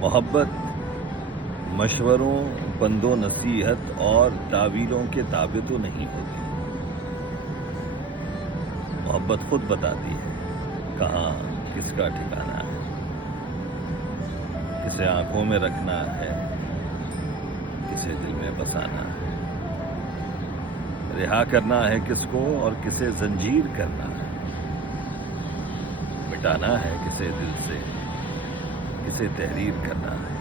محبت مشوروں، پند و نصیحت اور تعویلوں کے تابع تو نہیں ہوتی۔ محبت خود بتاتی ہے کہاں کس کا ٹھکانا ہے، کسے آنکھوں میں رکھنا ہے، کسے دل میں بسانا ہے، رہا کرنا ہے کس کو اور کسے زنجیر کرنا ہے، مٹانا ہے کسے دل سے، کسے تحریر کرنا ہے،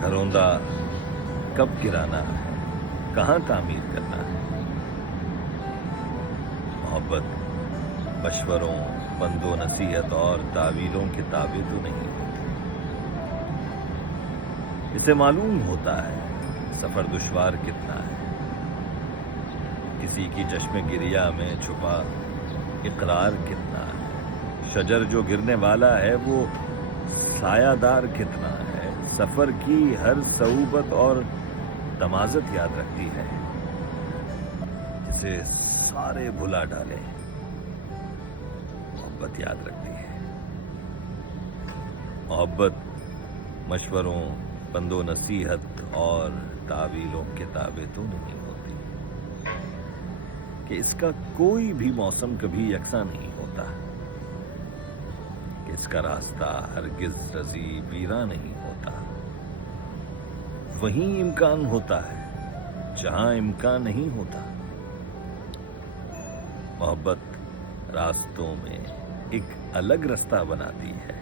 گھروندہ کب گرانا ہے، کہاں تعمیر کرنا ہے۔ محبت مشوروں، پند و نصیحت اور تعویلوں کے تابع تو نہیں ہوتی۔ اسے معلوم ہوتا ہے سفر دشوار کتنا ہے، کسی کی چشم گریا میں چھپا اقرار کتنا ہے، شجر جو گرنے والا ہے وہ سایہ دار کتنا ہے، سفر کی ہر صعوبت اور تمازت یاد رکھتی ہے، جسے سارے بھلا ڈالے محبت یاد رکھتی ہے۔ محبت مشوروں، پند و نصیحت اور تعویلوں کے تابع تو نہیں ہوتی کہ اس کا کوئی بھی موسم کبھی یکساں نہیں ہوتا، کہ اس کا راستہ ہرگز رزی ویراں نہیں ہوتا۔ وہیں امکان ہوتا ہے جہاں امکان نہیں ہوتا۔ محبت راستوں میں ایک الگ رستہ بناتی ہے،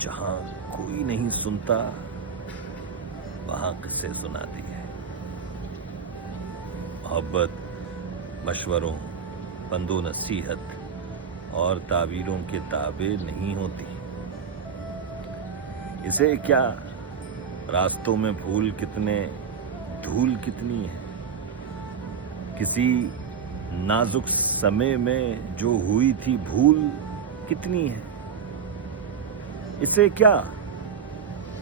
جہاں کوئی نہیں سنتا وہاں قصے سناتی ہے۔ محبت مشوروں، پند و نصیحت اور تعویلوں کے تابع نہیں ہوتی۔ اسے کیا راستوں میں پھول کتنے، دھول کتنی ہے، کسی نازک سمے میں جو ہوئی تھی بھول کتنی ہے، اسے کیا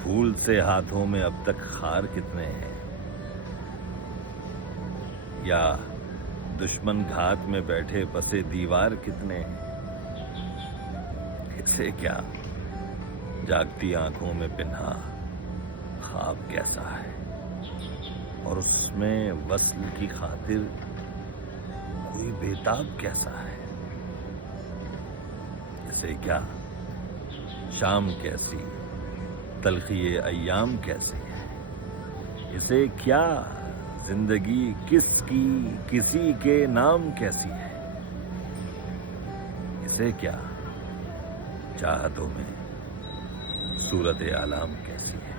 پھول سے ہاتھوں میں اب تک خار کتنے ہیں، یا دشمن گھات میں بیٹھے پسے دیوار کتنے ہیں، اسے کیا جاگتی آنکھوں میں پنہا خواب کیسا ہے، اور اس میں وصل کی خاطر کوئی بےتاب کیسا ہے، اسے کیا شام کیسی، تلخی ایام کیسی ہے، اسے کیا زندگی کس کی کسی کے نام کیسی ہے، اسے کیا چاہتوں میں صورت عالم کیسی ہے۔